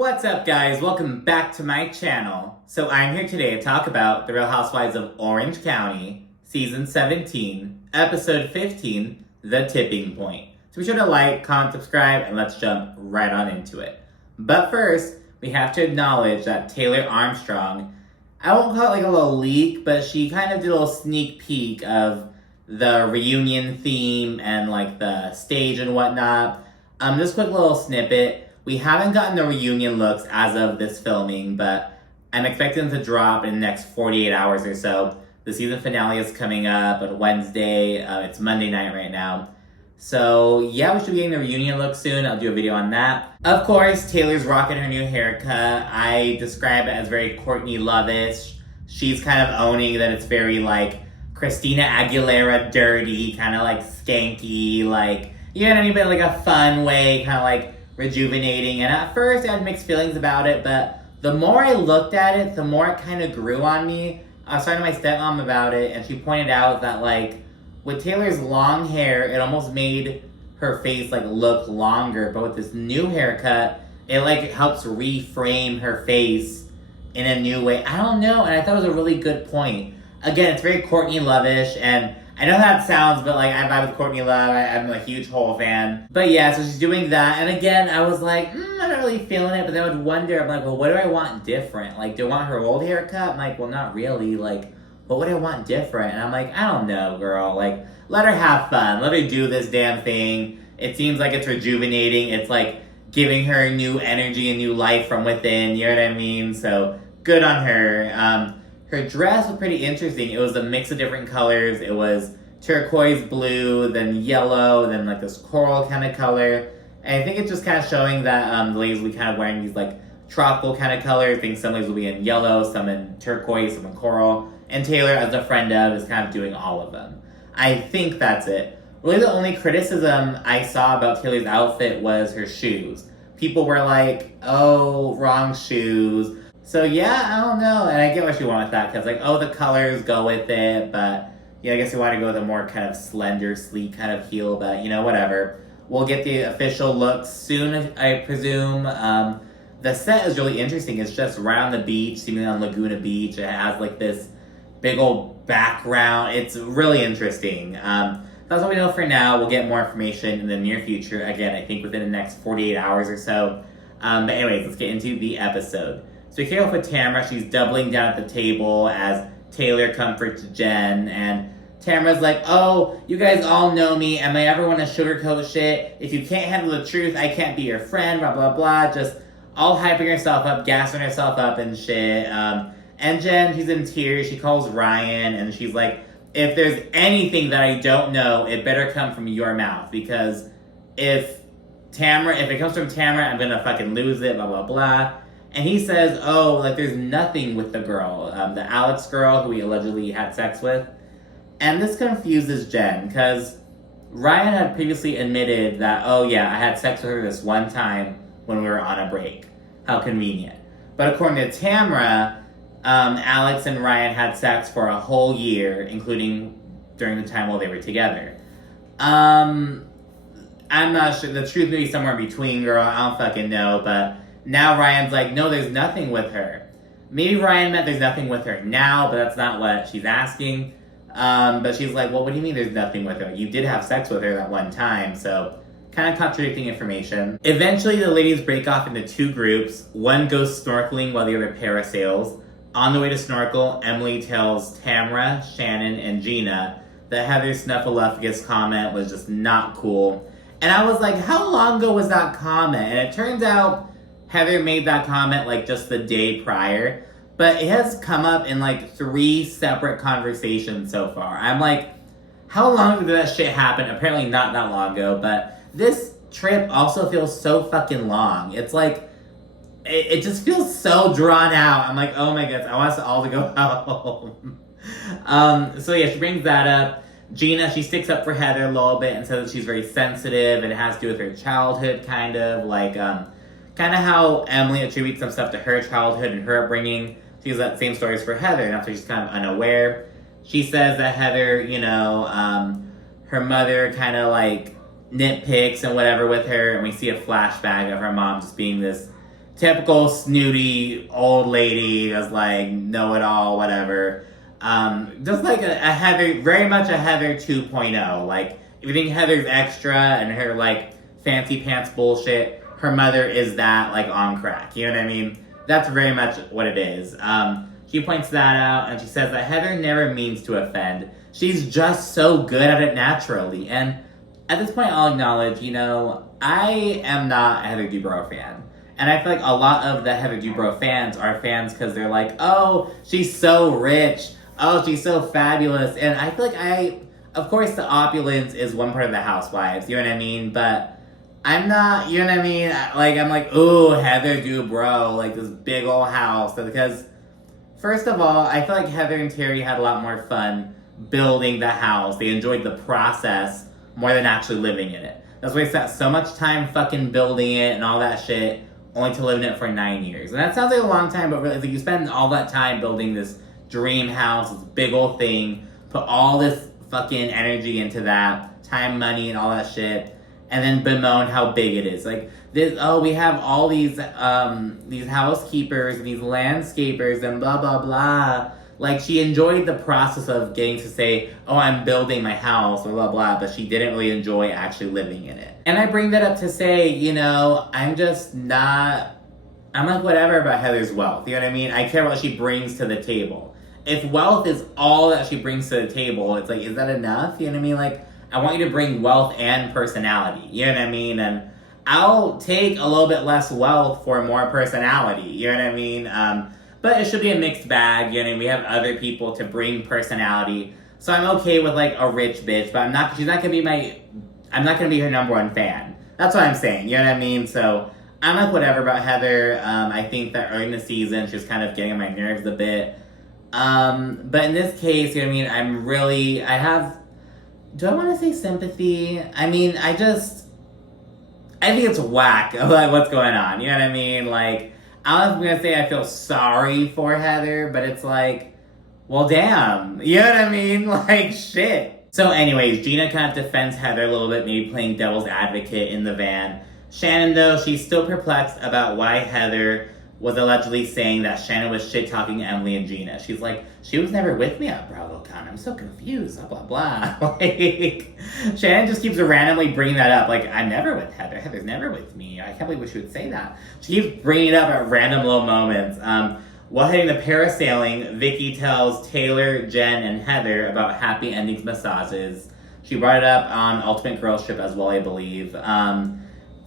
What's up, guys? Welcome back to my channel. So I'm here today to talk about The Real Housewives of Orange County, Season 17, Episode 15, The Tipping Point. So be sure to like, comment, subscribe, and let's jump right on into it. But first, we have to acknowledge that Taylor Armstrong, I won't call it like a little leak, but she kind of did a little sneak peek of the reunion theme and like the stage and whatnot. This quick little snippet. We haven't gotten the reunion looks as of this filming, but I'm expecting them to drop in the next 48 hours or so. The season finale is coming up on Wednesday. It's Monday night right now. So yeah, we should be getting the reunion look soon. I'll do a video on that. Of course, Taylor's rocking her new haircut. I describe it as very Courtney Love-ish. She's kind of owning that it's very like Christina Aguilera dirty, kind of like skanky, like, you know what I mean, but like a fun way, kind of like rejuvenating. And at first I had mixed feelings about it, but the more I looked at it, the more it kind of grew on me. I was talking to my stepmom about it, and she pointed out that like with Taylor's long hair, it almost made her face like look longer, but with this new haircut, it like helps reframe her face in a new way. I don't know, and I thought it was a really good point. Again, it's very Courtney Love-ish, and I know how it sounds, but like I vibe with Courtney Love. I'm a huge Hole fan. But yeah, so she's doing that. And again, I was like, I'm not really feeling it. But then I would wonder, I'm like, well, what do I want different? Like, do I want her old haircut? I'm like, well, not really. Like, what would I want different? And I'm like, I don't know, girl. Like, let her have fun. Let her do this damn thing. It seems like it's rejuvenating. It's like giving her new energy and new life from within. You know what I mean? So good on her. Her dress was pretty interesting. It was a mix of different colors. It was turquoise blue, then yellow, then like this coral kind of color. And I think it's just kind of showing that the ladies will be kind of wearing these like tropical kind of colors. I think some ladies will be in yellow, some in turquoise, some in coral. And Taylor, as a friend of, is kind of doing all of them. I think that's it. Really the only criticism I saw about Taylor's outfit was her shoes. People were like, oh, wrong shoes. So yeah, I don't know, and I get what you want with that, because like, oh, the colors go with it, but yeah, I guess you want to go with a more kind of slender, sleek kind of heel, but you know, whatever. We'll get the official looks soon, I presume. The set is really interesting. It's just right on the beach, seemingly on Laguna Beach. It has like this big old background. It's really interesting. That's what we know for now. We'll get more information in the near future. Again, I think within the next 48 hours or so. But anyways, let's get into the episode. So we kick off with Tamara. She's doubling down at the table as Taylor comforts Jen. And Tamara's like, oh, you guys all know me. Am I ever want to sugarcoat shit? If you can't handle the truth, I can't be your friend, blah, blah, blah. Just all hyping herself up, gassing herself up and shit. And Jen, she's in tears. She calls Ryan and she's like, if there's anything that I don't know, it better come from your mouth. Because if it comes from Tamara, I'm going to fucking lose it, blah, blah, blah. And he says, oh, like there's nothing with the girl, the Alex girl who he allegedly had sex with. And this confuses Jen, because Ryan had previously admitted that, oh yeah, I had sex with her this one time when we were on a break. How convenient. But according to Tamara, Alex and Ryan had sex for a whole year, including during the time while they were together. I'm not sure. The truth may be somewhere in between, girl. I don't fucking know, but now Ryan's like, no, there's nothing with her. Maybe Ryan meant there's nothing with her now, but that's not what she's asking. But she's like, well, what do you mean there's nothing with her? You did have sex with her that one time, so kind of contradicting information. Eventually, the ladies break off into two groups. One goes snorkeling while the other parasails. On the way to snorkel, Emily tells Tamara, Shannon, and Gina that Heather's snuffleupagus comment was just not cool. And I was like, how long ago was that comment? And it turns out Heather made that comment like just the day prior, but it has come up in like 3 separate conversations so far. I'm like, how long ago did that shit happen? Apparently not that long ago, but this trip also feels so fucking long. It's like, it just feels so drawn out. I'm like, oh my goodness, I want us all to go home. So yeah, she brings that up. Gina, she sticks up for Heather a little bit and says that she's very sensitive and it has to do with her childhood, kind of like, kind of how Emily attributes some stuff to her childhood and her upbringing. She has that same stories for Heather, and that's why she's kind of unaware. She says that Heather, you know, her mother kind of like nitpicks and whatever with her, and we see a flashback of her mom just being this typical snooty old lady, just like know-it-all, whatever. Just like a Heather, very much a Heather 2.0. Like, if you think Heather's extra and her, like, fancy pants bullshit, her mother is that, like, on crack. You know what I mean? That's very much what it is. She points that out, and she says that Heather never means to offend. She's just so good at it naturally. And at this point, I'll acknowledge, you know, I am not a Heather Dubrow fan. And I feel like a lot of the Heather Dubrow fans are fans because they're like, oh, she's so rich. Oh, she's so fabulous. And I feel like of course the opulence is one part of the Housewives, you know what I mean? But I'm not, you know what I mean? Like, I'm like, ooh, Heather Dubrow, like this big old house. Because, first of all, I feel like Heather and Terry had a lot more fun building the house. They enjoyed the process more than actually living in it. That's why they spent so much time fucking building it and all that shit, only to live in it for 9 years. And that sounds like a long time, but really, it's like you spend all that time building this dream house, this big old thing, put all this fucking energy into that, time, money, and all that shit, and then bemoan how big it is. Like, this, oh, we have all these housekeepers and these landscapers and blah, blah, blah. Like, she enjoyed the process of getting to say, oh, I'm building my house, blah, blah, blah, but she didn't really enjoy actually living in it. And I bring that up to say, you know, I'm like, whatever about Heather's wealth, you know what I mean? I care what she brings to the table. If wealth is all that she brings to the table, it's like, is that enough? You know what I mean? Like, I want you to bring wealth and personality, you know what I mean? And I'll take a little bit less wealth for more personality, you know what I mean? But it should be a mixed bag, you know what I mean? We have other people to bring personality. So I'm okay with, like, a rich bitch, but she's not gonna be I'm not gonna be her number one fan. That's what I'm saying, you know what I mean? So I'm like, whatever about Heather. I think that early in the season, she's kind of getting on my nerves a bit. But in this case, you know what I mean? Do I want to say sympathy? I mean, I think it's whack of like what's going on. You know what I mean? Like, I don't know if I'm gonna say I feel sorry for Heather, but it's like, well, damn. You know what I mean? Like, shit. So anyways, Gina kind of defends Heather a little bit, maybe playing devil's advocate in the van. Shannon, though, she's still perplexed about why Heather was allegedly saying that Shannon was shit-talking Emily and Gina. She's like, she was never with me at BravoCon. I'm so confused, blah, blah, blah. Like, Shannon just keeps randomly bringing that up. Like, I'm never with Heather. Heather's never with me. I can't believe she would say that. She keeps bringing it up at random little moments. While heading to parasailing, Vicky tells Taylor, Jen, and Heather about Happy Endings massages. She brought it up on Ultimate Girls Trip as well, I believe.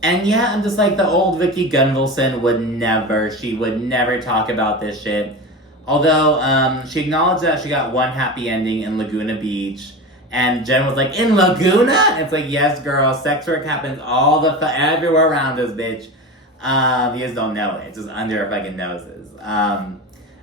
And yeah, I'm just like, the old Vicky Gunvalson would never talk about this shit. Although, she acknowledged that she got one happy ending in Laguna Beach. And Jen was like, in Laguna? It's like, yes, girl, sex work happens everywhere around us, bitch. You just don't know it. It's just under our fucking noses.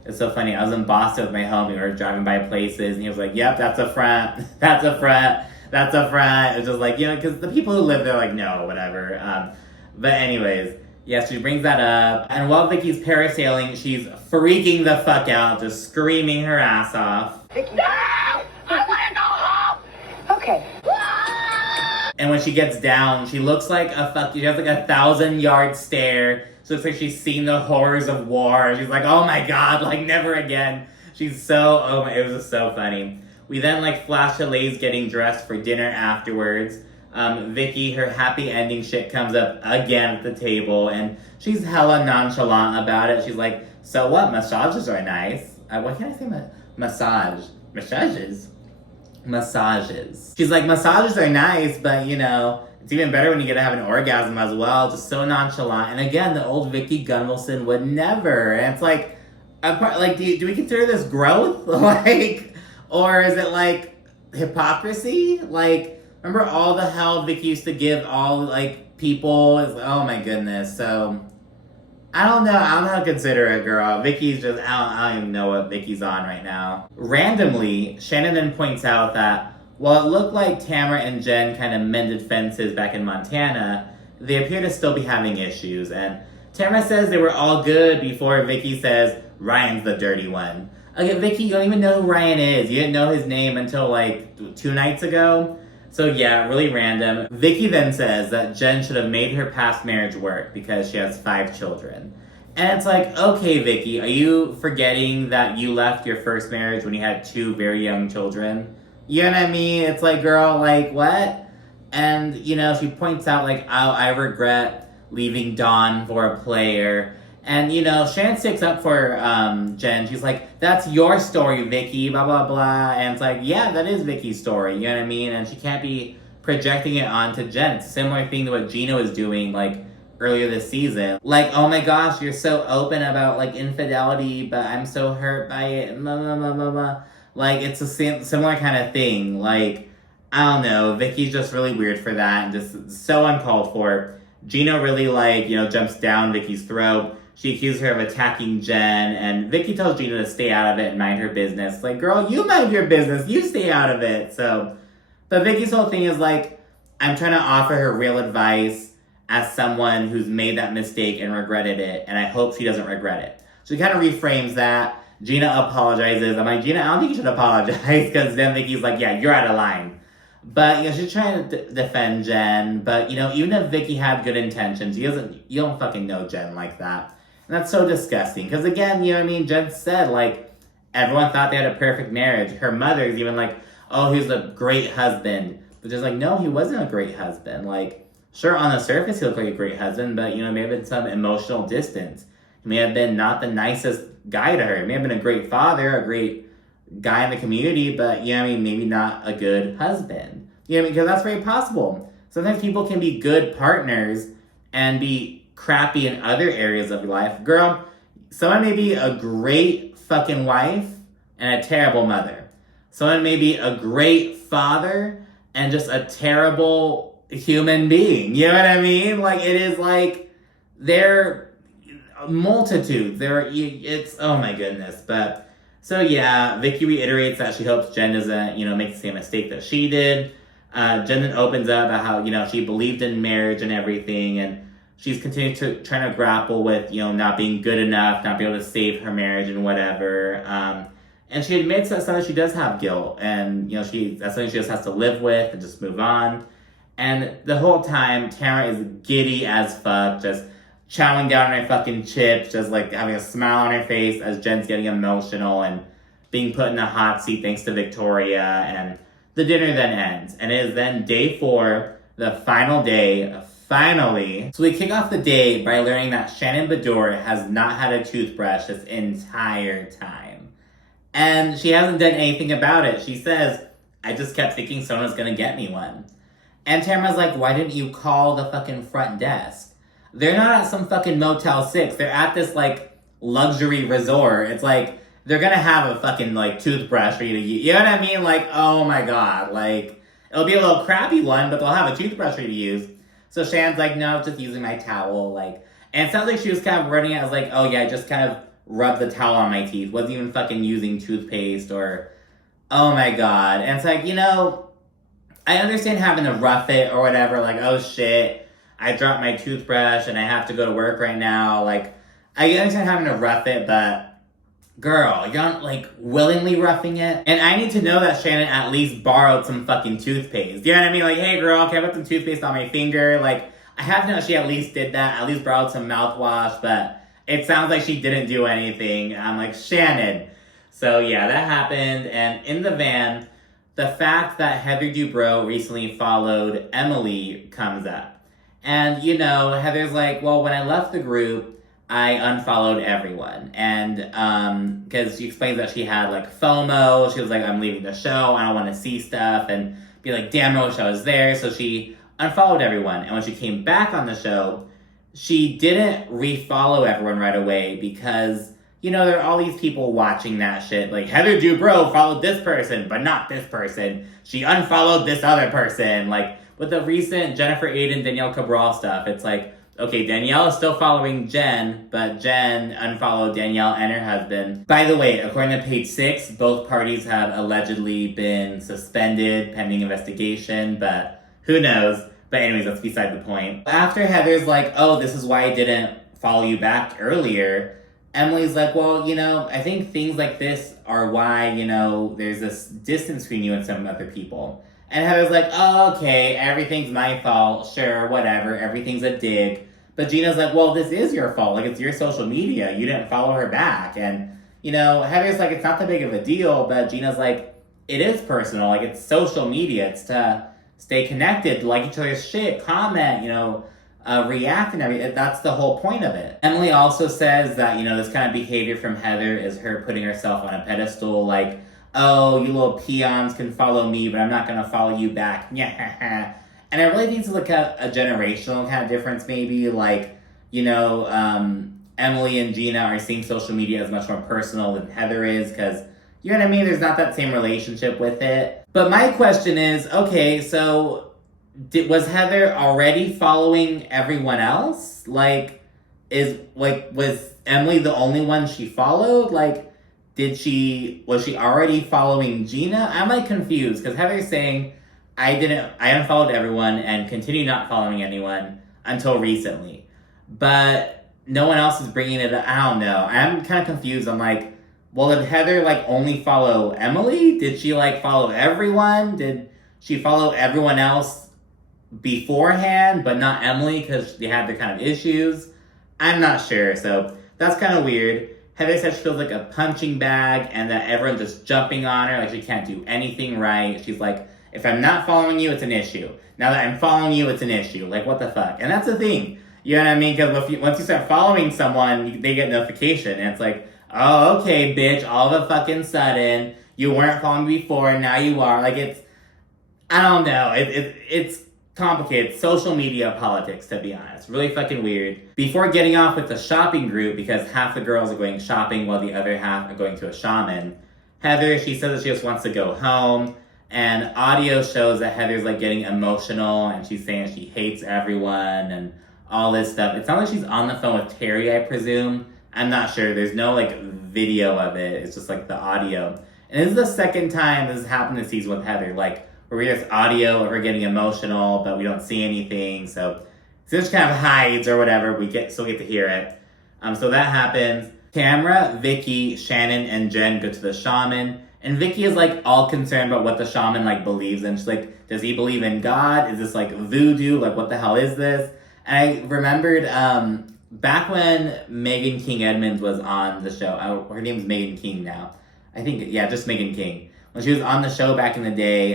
It's so funny. I was in Boston with my homie. We were driving by places, and he was like, yep, that's a front. That's a front. That's a front. It's just like, you know, because the people who live there are like, no, whatever. But anyways, yeah, she brings that up. And while Vicky's parasailing, she's freaking the fuck out, just screaming her ass off. Vicky, no! I want to go home! Okay. And when she gets down, she looks like she has like a 1,000-yard stare. She looks like she's seen the horrors of war. She's like, oh my god, like never again. She's so, it was just so funny. We then like flash to Lay's getting dressed for dinner afterwards. Vicky, her happy ending shit comes up again at the table, and she's hella nonchalant about it. She's like, so what, massages are nice. Why can't I say massages? Massages. She's like, massages are nice, but you know, it's even better when you get to have an orgasm as well. Just so nonchalant. And again, the old Vicky Gunvalson would never. And it's like, do we consider this growth? Like, or is it like hypocrisy? Like, remember all the hell Vicky used to give all like people? It's like, oh my goodness. So I don't know how to consider it, girl. Vicky's just, I don't even know what Vicky's on right now. Randomly, Shannon then points out that while it looked like Tamara and Jen kind of mended fences back in Montana, they appear to still be having issues. And Tamara says they were all good before Vicky says, Ryan's the dirty one. Okay, Vicky, you don't even know who Ryan is. You didn't know his name until like 2 nights ago. So yeah, really random. Vicky then says that Jen should have made her past marriage work because she has 5 children. And it's like, okay, Vicky, are you forgetting that you left your first marriage when you had 2 very young children? You know what I mean? It's like, girl, like, what? And, she points out, like, oh, I regret leaving Dawn for a player. And, Shannon sticks up for Jen. She's like, that's your story, Vicky, blah, blah, blah. And it's like, yeah, that is Vicky's story, you know what I mean? And she can't be projecting it onto Jen. It's a similar thing to what Gina was doing, like, earlier this season. Like, oh my gosh, you're so open about, like, infidelity, but I'm so hurt by it, blah, blah, blah, blah, blah. Like, it's a similar kind of thing. Like, I don't know, Vicky's just really weird for that and just so uncalled for. Gina really, like, jumps down Vicky's throat. She accuses her of attacking Jen, and Vicky tells Gina to stay out of it and mind her business. Like, girl, you mind your business, you stay out of it. So, but Vicky's whole thing is like, I'm trying to offer her real advice as someone who's made that mistake and regretted it, and I hope she doesn't regret it. So he kind of reframes that. Gina apologizes. I'm like, Gina, I don't think you should apologize, because then Vicky's like, yeah, you're out of line. But, she's trying to defend Jen, but, even if Vicky had good intentions, you don't fucking know Jen like that. And that's so disgusting, because again, Jen said, like, everyone thought they had a perfect marriage. Her mother's even like, oh, he's a great husband. But just like, no, he wasn't a great husband. Like, sure, on the surface, he looked like a great husband, but, may have been some emotional distance. He may have been not the nicest guy to her. He may have been a great father, a great guy in the community, but, maybe not a good husband. Because that's very possible. Sometimes people can be good partners and be crappy in other areas of your life. Girl, someone may be a great fucking wife and a terrible mother. Someone may be a great father and just a terrible human being. You know what I mean? Like, it is like, they're multitudes. It's, oh my goodness. But, so yeah, Vicky reiterates that she hopes Jen doesn't, make the same mistake that she did. Jen then opens up about how, she believed in marriage and everything, and she's continuing to trying to grapple with, not being good enough, not being able to save her marriage and whatever. And she admits that sometimes she does have guilt, and, that's something she just has to live with and just move on. And the whole time, Tara is giddy as fuck, just chowing down on her fucking chips, just, like, having a smile on her face as Jen's getting emotional and being put in the hot seat thanks to Victoria. And the dinner then ends, and it is then day 4, the final day, finally. So we kick off the day by learning that Shannon Bedour has not had a toothbrush this entire time. And she hasn't done anything about it. She says, I just kept thinking someone was gonna get me one. And Tamara's like, why didn't you call the fucking front desk? They're not at some fucking Motel 6. They're at this, like, luxury resort. It's like, they're gonna have a fucking, like, toothbrush for you to use. You know what I mean? Like, oh my god. Like, it'll be a little crappy one, but they'll have a toothbrush for you to use. So Shannon's like, no, just using my towel. Like, and it sounds like she was kind of running it as like, oh yeah, just kind of rub the towel on my teeth. Wasn't even fucking using toothpaste or, oh my god. And it's like, I understand having to rough it or whatever. Like, oh shit, I dropped my toothbrush and I have to go to work right now. Like, I understand having to rough it, but girl, you're not, like, willingly roughing it. And I need to know that Shannon at least borrowed some fucking toothpaste. You know what I mean? Like, hey girl, can I put some toothpaste on my finger? Like, I have to know she at least did that, at least borrowed some mouthwash, but it sounds like she didn't do anything. I'm like, Shannon. So yeah, that happened. And in the van, the fact that Heather Dubrow recently followed Emily comes up. And, Heather's like, well, when I left the group, I unfollowed everyone. And, because she explains that she had, like, FOMO. She was like, I'm leaving the show. I don't want to see stuff. And be like, damn, no show is there. So she unfollowed everyone. And when she came back on the show, she didn't refollow everyone right away because, there are all these people watching that shit. Like, Heather Dubrow followed this person, but not this person. She unfollowed this other person. Like, with the recent Jennifer Aiden, Danielle Cabral stuff, it's like, okay, Danielle is still following Jen, but Jen unfollowed Danielle and her husband. By the way, according to page 6, both parties have allegedly been suspended pending investigation, but who knows? But anyways, that's beside the point. After Heather's like, oh, this is why I didn't follow you back earlier, Emily's like, well, I think things like this are why, there's this distance between you and some other people. And Heather's like, oh, okay, everything's my fault, sure, whatever, everything's a dig. But Gina's like, well, this is your fault. Like, it's your social media. You didn't follow her back. And, you know, Heather's like, it's not that big of a deal. But Gina's like, it is personal. Like, it's social media. It's to stay connected, like each other's shit, comment, you know, react and everything. That's the whole point of it. Emily also says that, you know, this kind of behavior from Heather is her putting herself on a pedestal, like, oh, you little peons can follow me, but I'm not going to follow you back. Yeah. And I really think it's like a generational kind of difference, maybe. Like, you know, Emily and Gina are seeing social media as much more personal than Heather is, because, you know what I mean? There's not that same relationship with it. But my question is, okay, so was Heather already following everyone else? Was Emily the only one she followed? Like, was she already following Gina? I'm like confused, because Heather's saying, I unfollowed everyone and continue not following anyone until recently. But no one else is bringing it up. I don't know. I'm kind of confused. I'm like, well, did Heather, like, only follow Emily? Did she, like, follow everyone? Did she follow everyone else beforehand, but not Emily because they had their kind of issues? I'm not sure. So that's kind of weird. Heather said she feels like a punching bag and that everyone's just jumping on her. Like, she can't do anything right. She's like, if I'm not following you, it's an issue. Now that I'm following you, it's an issue. Like, what the fuck? And that's the thing. You know what I mean? Because once you start following someone, they get notification. And it's like, oh, okay, bitch, all of a fucking sudden, you weren't following me before, now you are. Like, I don't know. It's complicated. Social media politics, to be honest. Really fucking weird. Before getting off with the shopping group, because half the girls are going shopping while the other half are going to a shaman, Heather, she says that she just wants to go home. And audio shows that Heather's, like, getting emotional, and she's saying she hates everyone and all this stuff. It sounds like she's on the phone with Terry, I presume. I'm not sure. There's no, like, video of it. It's just, like, the audio. And this is the second time this has happened this season with Heather. Like, where we hear audio of her getting emotional, but we don't see anything. So she just kind of hides or whatever. We still get to hear it. So that happens. Tamra, Vicky, Shannon, and Jen go to the shaman. And Vicky is, like, all concerned about what the shaman, like, believes in. She's like, does he believe in God? Is this, like, voodoo? Like, what the hell is this? And I remembered back when Megan King Edmonds was on the show. Her name's Megan King now. I think, yeah, just Megan King. When she was on the show back in the day,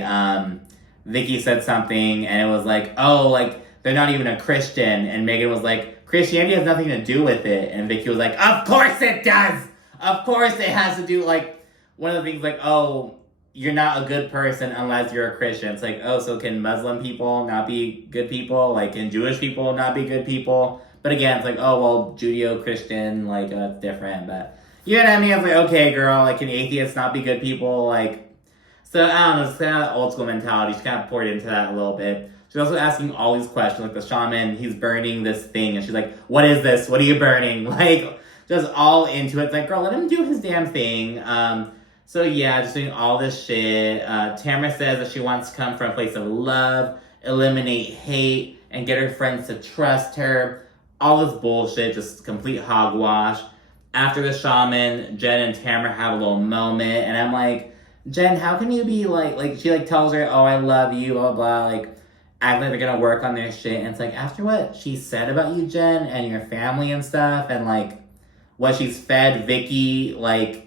Vicky said something, and it was like, oh, like, they're not even a Christian. And Megan was like, Christianity has nothing to do with it. And Vicky was like, of course it does! Of course it has to do, like, one of the things, like, oh, you're not a good person unless you're a Christian. It's like, oh, so can Muslim people not be good people? Like, can Jewish people not be good people? But again, it's like, oh, well, Judeo-Christian, like, it's different. But, you know what I mean? I was like, okay, girl, like, can atheists not be good people? Like, so, I don't know, it's kind of old school mentality. She kind of poured into that a little bit. She's also asking all these questions, like, the shaman, he's burning this thing. And she's like, what is this? What are you burning? Like, just all into it. It's like, girl, let him do his damn thing. So yeah, just doing all this shit. Tamara says that she wants to come from a place of love, eliminate hate, and get her friends to trust her. All this bullshit, just complete hogwash. After the shaman, Jen and Tamara have a little moment, and I'm like, Jen, how can you be like she like tells her, oh, I love you, blah, blah, like, act like they're gonna work on their shit. And it's like, after what she said about you, Jen, and your family and stuff, and like, what she's fed Vicky, like,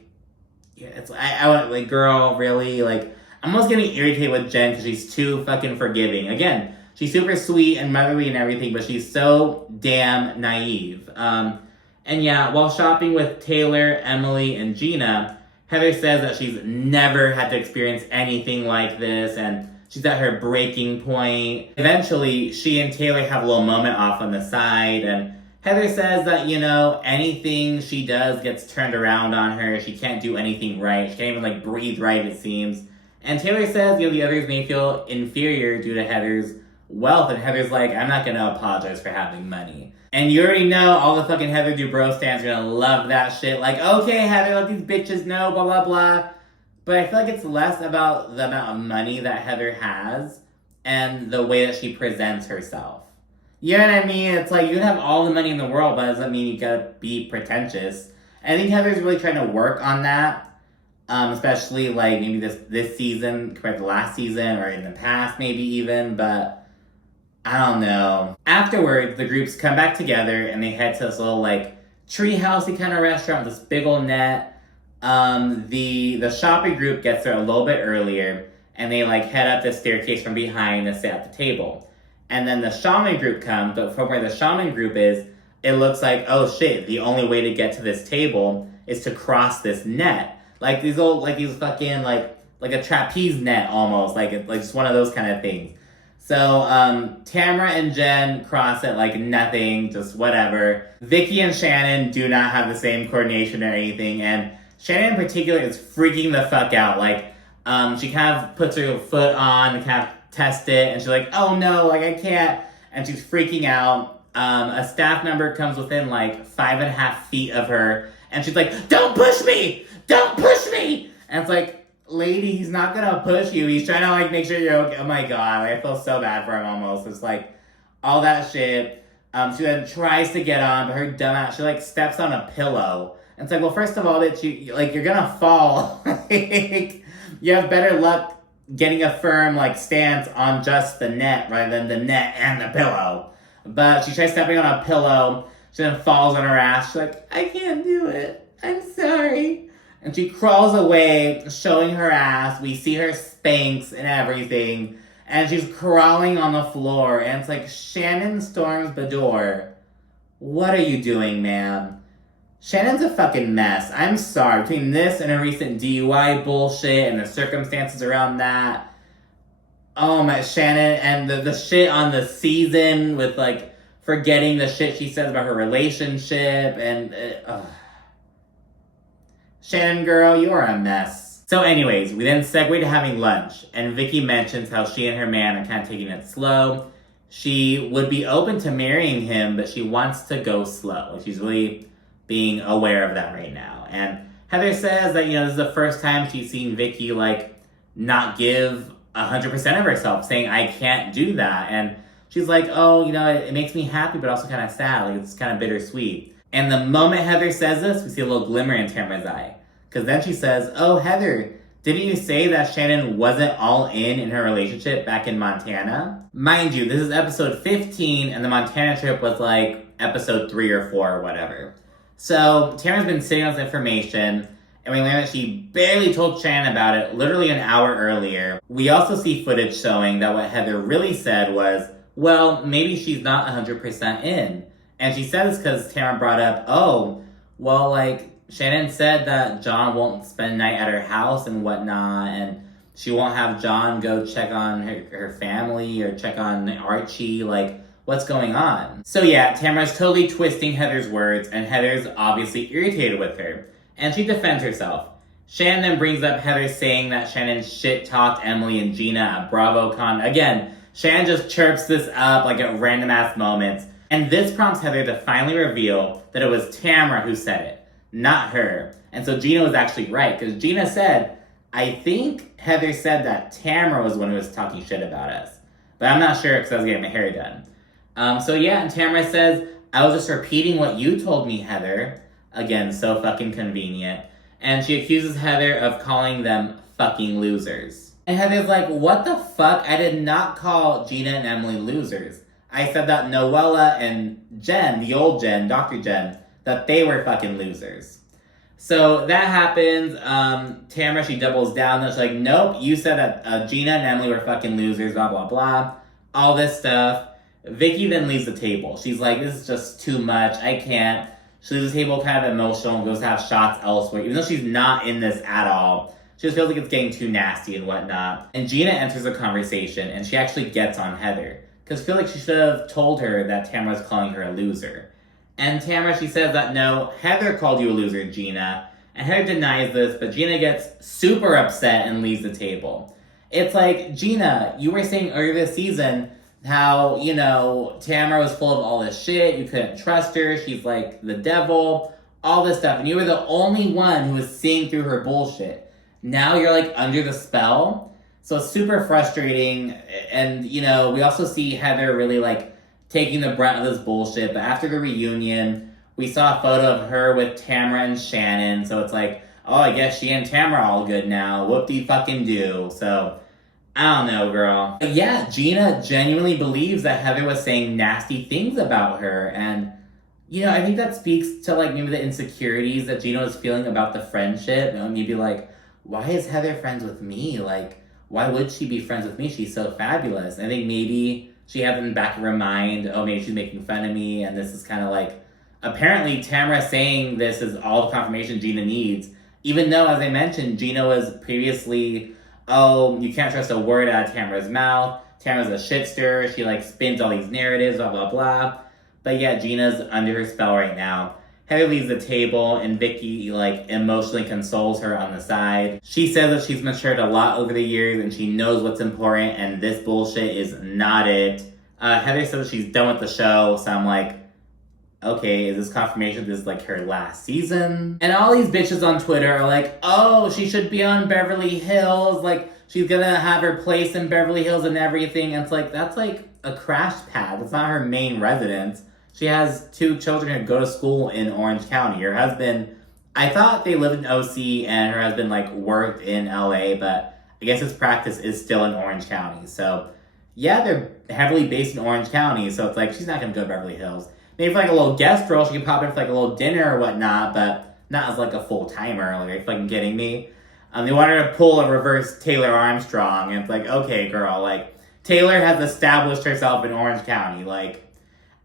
yeah, it's I went like, girl, really? Like, I'm almost getting irritated with Jen because she's too fucking forgiving. Again, she's super sweet and motherly and everything, but she's so damn naive. And yeah, while shopping with Taylor, Emily, and Gina, Heather says that she's never had to experience anything like this, and she's at her breaking point. Eventually, she and Taylor have a little moment off on the side, and Heather says that, you know, anything she does gets turned around on her. She can't do anything right. She can't even, like, breathe right, it seems. And Taylor says, you know, the others may feel inferior due to Heather's wealth. And Heather's like, I'm not going to apologize for having money. And you already know all the fucking Heather Dubrow stans are going to love that shit. Like, okay, Heather, let these bitches know, blah, blah, blah. But I feel like it's less about the amount of money that Heather has and the way that she presents herself. You know what I mean? It's like, you can have all the money in the world, but it doesn't mean you gotta be pretentious. I think Heather's really trying to work on that, especially, like, maybe this season compared to last season, or in the past, maybe even, but I don't know. Afterwards, the groups come back together and they head to this little like treehousey kind of restaurant with this big old net. The shopping group gets there a little bit earlier and they like head up the staircase from behind and sit at the table. And then the shaman group comes, but from where the shaman group is, it looks like, oh shit, the only way to get to this table is to cross this net. Like these fucking like a trapeze net almost, like just one of those kind of things. So Tamara and Jen cross it like nothing, just whatever. Vicky and Shannon do not have the same coordination or anything, and Shannon in particular is freaking the fuck out. Like she kind of puts her foot on and kind of test it, and she's like, oh no, like I can't, and she's freaking out. A staff member comes within like 5.5 feet of her, and she's like, don't push me! Don't push me! And it's like, lady, he's not gonna push you. He's trying to like make sure you're okay. Oh my god, like, I feel so bad for him almost. It's like all that shit. She then tries to get on, but her dumbass, she like steps on a pillow. And it's like, well, first of all, that you're gonna fall. Like, you have better luck getting a firm like stance on just the net rather than the net and the pillow. But she tries stepping on a pillow. She then falls on her ass. She's like, I can't do it. I'm sorry. And she crawls away, showing her ass. We see her Spanx and everything. And she's crawling on the floor. And it's like, Shannon storms the door. What are you doing, ma'am? Shannon's a fucking mess. I'm sorry. Between this and her recent DUI bullshit and the circumstances around that. Oh my, Shannon. And the shit on the season with like forgetting the shit she says about her relationship. And Shannon, girl, you are a mess. So anyways, we then segue to having lunch, and Vicky mentions how she and her man are kind of taking it slow. She would be open to marrying him, but she wants to go slow. She's really being aware of that right now. And Heather says that, this is the first time she's seen Vicky, like, not give 100% of herself, saying, I can't do that. And she's like, oh, it makes me happy, but also kind of sad. Like, it's kind of bittersweet. And the moment Heather says this, we see a little glimmer in Tamara's eye. Because then she says, oh, Heather, didn't you say that Shannon wasn't all in her relationship back in Montana? Mind you, this is episode 15, and the Montana trip was like episode 3 or 4 or whatever. So Tamara's been sitting on this information, and we learn that she barely told Shannon about it literally an hour earlier. We also see footage showing that what Heather really said was, well, maybe she's not 100% in. And she said this because Tamara brought up, oh, well, like, Shannon said that John won't spend night at her house and whatnot, and she won't have John go check on her family or check on Archie, like, what's going on? So yeah, Tamara's totally twisting Heather's words, and Heather's obviously irritated with her, and she defends herself. Shannon then brings up Heather saying that Shannon shit-talked Emily and Gina at BravoCon. Again, Shannon just chirps this up like at random-ass moments, and this prompts Heather to finally reveal that it was Tamara who said it, not her. And so Gina was actually right, because Gina said, I think Heather said that Tamara was the one who was talking shit about us. But I'm not sure because I was getting my hair done. So yeah, and Tamara says, I was just repeating what you told me, Heather. Again, so fucking convenient. And she accuses Heather of calling them fucking losers. And Heather's like, what the fuck? I did not call Gina and Emily losers. I said that Noella and Jen, the old Jen, Dr. Jen, that they were fucking losers. So that happens. Tamara, she doubles down. And she's like, nope, you said that Gina and Emily were fucking losers, blah, blah, blah. All this stuff. Vicky then leaves the table. She's like, this is just too much. I can't. She leaves the table kind of emotional and goes to have shots elsewhere. Even though she's not in this at all. She just feels like it's getting too nasty and whatnot. And Gina enters the conversation, and she actually gets on Heather. Because I feel like she should have told her that Tamara's calling her a loser. And Tamara, she says that no, Heather called you a loser, Gina. And Heather denies this, but Gina gets super upset and leaves the table. It's like, Gina, you were saying earlier this season how, Tamara was full of all this shit. You couldn't trust her. She's like the devil. All this stuff. And you were the only one who was seeing through her bullshit. Now you're like under the spell. So it's super frustrating. And, we also see Heather really like taking the brunt of this bullshit. But after the reunion, we saw a photo of her with Tamara and Shannon. So it's like, oh, I guess she and Tamara are all good now. Whoop-de-fucking-do. So I don't know, girl. But yeah, Gina genuinely believes that Heather was saying nasty things about her. And, you know, I think that speaks to, like, maybe the insecurities that Gina was feeling about the friendship. And maybe, like, why is Heather friends with me? Like, why would she be friends with me? She's so fabulous. I think maybe she had in the back of her mind, oh, maybe she's making fun of me. And this is kind of like, apparently Tamara saying this is all the confirmation Gina needs. Even though, as I mentioned, Gina was previously, oh, you can't trust a word out of Tamara's mouth. Tamara's a shit stirrer. She, like, spins all these narratives, blah, blah, blah. But yeah, Gina's under her spell right now. Heather leaves the table, and Vicky, like, emotionally consoles her on the side. She says that she's matured a lot over the years, and she knows what's important, and this bullshit is not it. Heather says she's done with the show, so I'm like, okay, is this confirmation this is, like, her last season? And all these bitches on Twitter are like, oh, she should be on Beverly Hills, like, she's gonna have her place in Beverly Hills and everything. And it's like, that's like a crash pad. It's not her main residence. She has 2 children who go to school in Orange County. Her husband, I thought they lived in OC and her husband, like, worked in LA, but I guess his practice is still in Orange County. So yeah, they're heavily based in Orange County, so it's like, she's not gonna go to Beverly Hills. Maybe for, like, a little guest role, she can pop in for, like, a little dinner or whatnot, but not as, like, a full-timer. Like, are you fucking kidding me? They wanted to pull a reverse Taylor Armstrong, and it's like, okay, girl, like, Taylor has established herself in Orange County, like,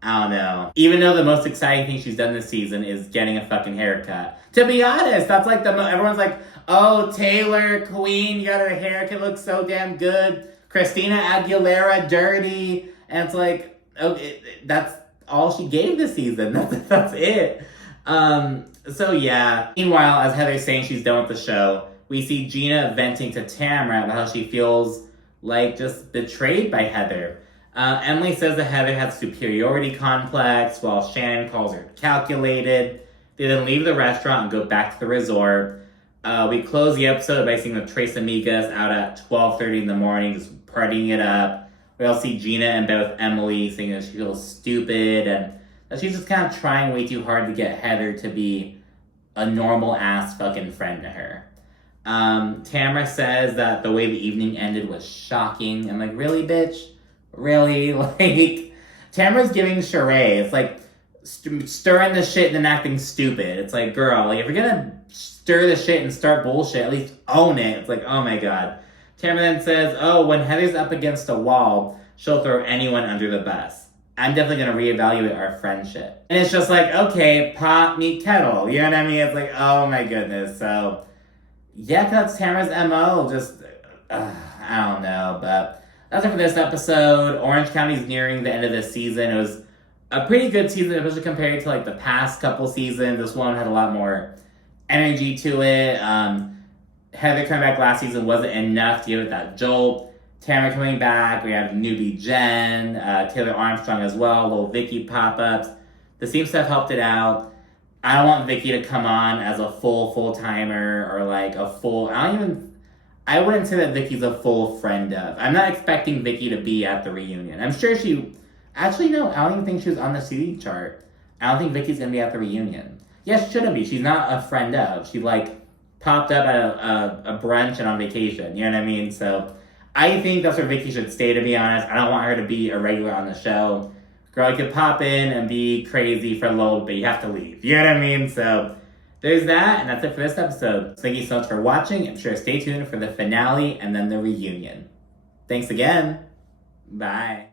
I don't know. Even though the most exciting thing she's done this season is getting a fucking haircut. To be honest, that's like everyone's like, oh, Taylor, queen, you got her haircut, looks so damn good. Christina Aguilera, dirty. And it's like, okay, that's all she gave this season. That's it. So yeah. Meanwhile, as Heather's saying she's done with the show, we see Gina venting to Tamara about how she feels like just betrayed by Heather. Emily says that Heather has superiority complex, while Shannon calls her calculated. They then leave the restaurant and go back to the resort. We close the episode by seeing the Tres Amigas out at 12:30 in the morning, just partying it up. We all see Gina in bed with Emily, saying that she feels stupid and that she's just kind of trying way too hard to get Heather to be a normal-ass fucking friend to her. Tamara says that the way the evening ended was shocking. I'm like, really, bitch? Really? Like, Tamara's giving charade. It's like stirring the shit and then acting stupid. It's like, girl, like, if you're gonna stir the shit and start bullshit, at least own it. It's like, oh my god. Tamara then says, oh, when Heather's up against a wall, she'll throw anyone under the bus. I'm definitely gonna reevaluate our friendship. And it's just like, okay, pot, meet kettle. You know what I mean? It's like, oh my goodness. So, yeah, that's Tamara's MO. Just, I don't know, but that's it for this episode. Orange County's nearing the end of this season. It was a pretty good season, especially compared to, like, the past couple seasons. This one had a lot more energy to it. Heather coming back last season wasn't enough to give it that jolt. Tamara coming back. We have newbie Jen, Taylor Armstrong as well, little Vicky pop-ups. The Seam stuff helped it out. I don't want Vicky to come on as a full-timer or, like, a full... I wouldn't say that Vicky's a full friend of. I'm not expecting Vicky to be at the reunion. I'm sure she... Actually, no, I don't even think she was on the CD chart. I don't think Vicky's going to be at the reunion. Yes, she shouldn't be. She's not a friend of. She, like, popped up at a brunch and on vacation. You know what I mean? So, I think that's where Vicky should stay, to be honest. I don't want her to be a regular on the show. Girl, you could pop in and be crazy for a little bit. You have to leave. You know what I mean? So, there's that, and that's it for this episode. Thank you so much for watching. I'm sure stay tuned for the finale and then the reunion. Thanks again. Bye.